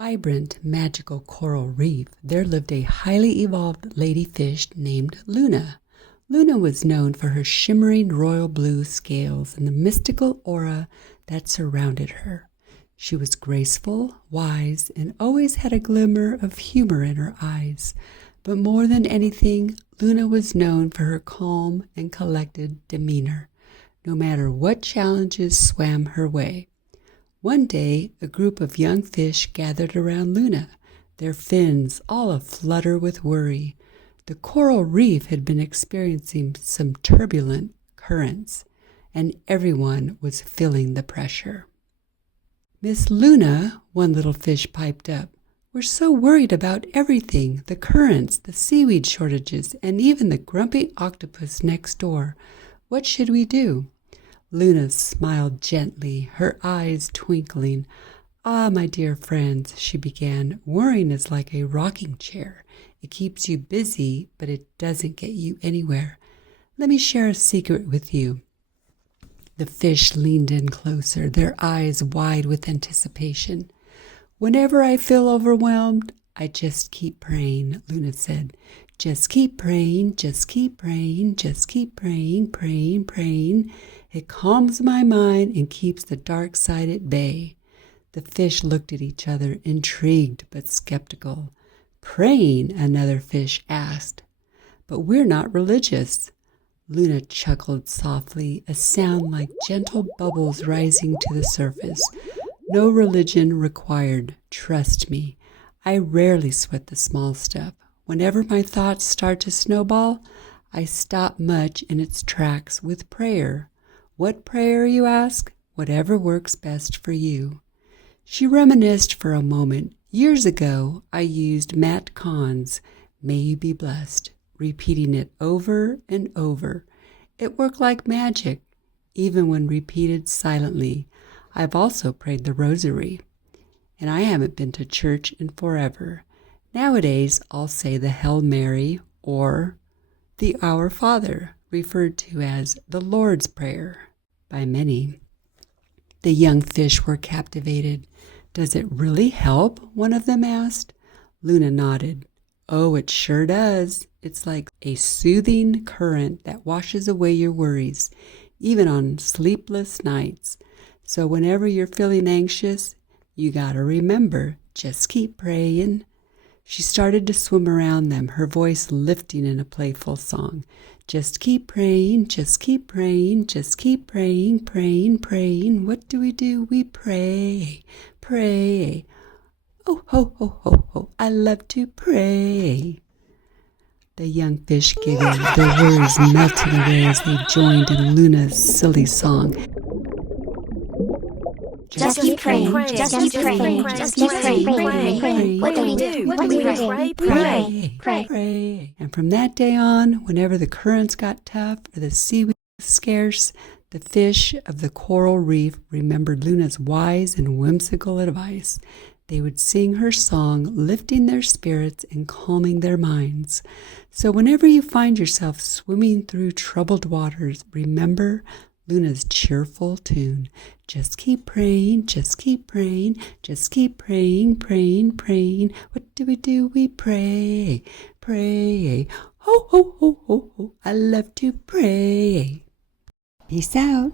vibrant, magical coral reef, there lived a highly evolved ladyfish named Luna. Luna was known for her shimmering royal blue scales and the mystical aura that surrounded her. She was graceful, wise, and always had a glimmer of humor in her eyes. But more than anything, Luna was known for her calm and collected demeanor, no matter what challenges swam her way. One day, a group of young fish gathered around Luna, their fins all aflutter with worry. The coral reef had been experiencing some turbulent currents, and everyone was feeling the pressure. "Miss Luna," one little fish piped up, "we're so worried about everything, the currents, the seaweed shortages, and even the grumpy octopus next door. What should we do?" Luna smiled gently, her eyes twinkling. "Ah, my dear friends," she began, "worrying is like a rocking chair. It keeps you busy, but it doesn't get you anywhere. Let me share a secret with you." The fish leaned in closer, their eyes wide with anticipation. "Whenever I feel overwhelmed, I just keep praying," Luna said. "Just keep praying, just keep praying, just keep praying, praying, praying. It calms my mind and keeps the dark side at bay." The fish looked at each other, intrigued but skeptical. "Praying?" another fish asked. "But we're not religious." Luna chuckled softly, a sound like gentle bubbles rising to the surface. "No religion required. Trust me. I rarely sweat the small stuff. Whenever my thoughts start to snowball, I stop much in its tracks with prayer. What prayer, you ask? Whatever works best for you." She reminisced for a moment. "Years ago, I used Matt Kahn's 'May You Be Blessed,' repeating it over and over. It worked like magic, even when repeated silently. I've also prayed the rosary, and I haven't been to church in forever. Nowadays, I'll say the Hail Mary or the Our Father, referred to as the Lord's Prayer by many." The young fish were captivated. "Does it really help?" one of them asked. Luna nodded. "Oh, it sure does. It's like a soothing current that washes away your worries, even on sleepless nights. So whenever you're feeling anxious, you gotta remember, just keep praying." She started to swim around them, her voice lifting in a playful song. "Just keep praying, just keep praying, just keep praying, praying, praying. What do? We pray, pray. Oh, ho, ho, ho, ho, I love to pray." The young fish giggled, their worries melting away as they joined in Luna's silly song. Just keep praying, just keep praying, just keep praying. What do we do? Pray. And from that day on, whenever the currents got tough or the seaweed was scarce, the fish of the coral reef remembered Luna's wise and whimsical advice. They would sing her song, lifting their spirits and calming their minds. So whenever you find yourself swimming through troubled waters, remember Luna's cheerful tune. Just keep praying, just keep praying, just keep praying, praying, praying. What do? We pray, pray. Ho, ho, ho, ho, ho, I love to pray. Peace out.